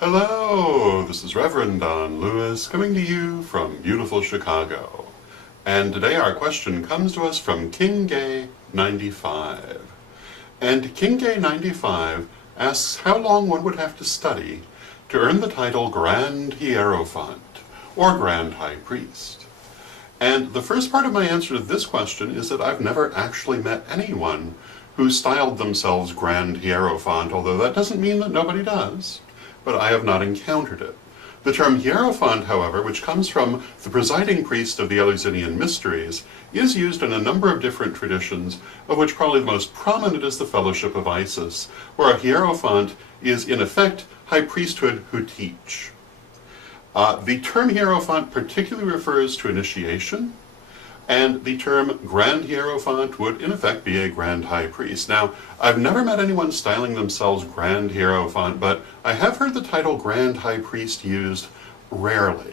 Hello, this is Reverend Don Lewis coming to you from beautiful Chicago. And today our question comes to us from King Gay 95. And King Gay 95 asks how long one would have to study to earn the title Grand Hierophant, or Grand High Priest. And the first part of my answer to this question is that I've never actually met anyone who styled themselves Grand Hierophant, although that doesn't mean that nobody does, but I have not encountered it. The term Hierophant, however, which comes from the presiding priest of the Eleusinian Mysteries, is used in a number of different traditions, of which probably the most prominent is the Fellowship of Isis, where a Hierophant is in effect high priesthood who teach. The term Hierophant particularly refers to initiation, and the term Grand Hierophant would in effect be a Grand High Priest. Now, I've never met anyone styling themselves Grand Hierophant, but I have heard the title Grand High Priest used rarely.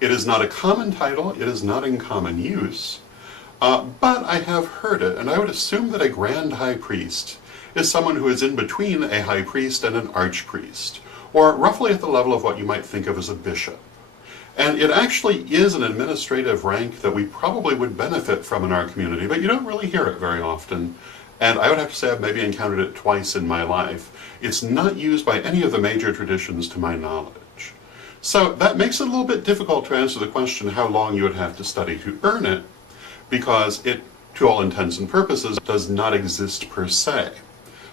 It is not a common title, it is not in common use, but I have heard it, and I would assume that a Grand High Priest is someone who is in between a High Priest and an Archpriest, or roughly at the level of what you might think of as a bishop. And it actually is an administrative rank that we probably would benefit from in our community, but you don't really hear it very often. And I would have to say I've maybe encountered it twice in my life. It's not used by any of the major traditions to my knowledge. So that makes it a little bit difficult to answer the question how long you would have to study to earn it, because it, to all intents and purposes, does not exist per se.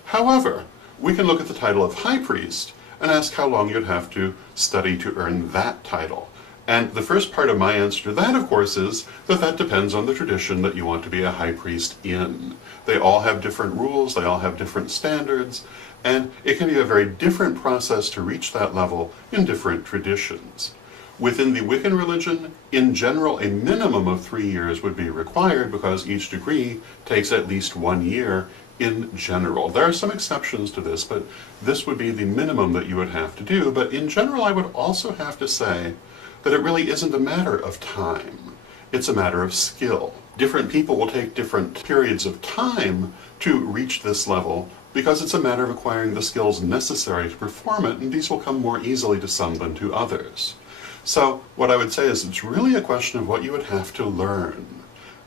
However, we can look at the title of High Priest and ask how long you'd have to study to earn that title. And the first part of my answer to that, of course, is that that depends on the tradition that you want to be a high priest in. They all have different rules, they all have different standards, and it can be a very different process to reach that level in different traditions. Within the Wiccan religion, in general, a minimum of 3 years would be required because each degree takes at least 1 year in general. There are some exceptions to this, but this would be the minimum that you would have to do. But in general, I would also have to say that it really isn't a matter of time. It's a matter of skill. Different people will take different periods of time to reach this level because it's a matter of acquiring the skills necessary to perform it, and these will come more easily to some than to others. So what I would say is it's really a question of what you would have to learn,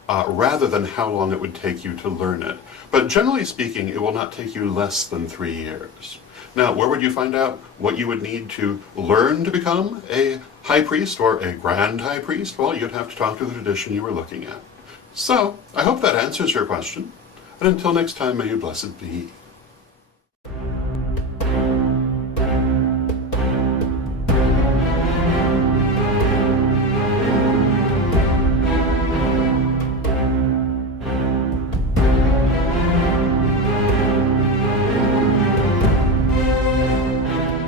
rather than how long it would take you to learn it. But generally speaking, it will not take you less than 3 years. Now, where would you find out what you would need to learn to become a high priest or a grand high priest? Well, you'd have to talk to the tradition you were looking at. So, I hope that answers your question, and until next time, may you blessed be.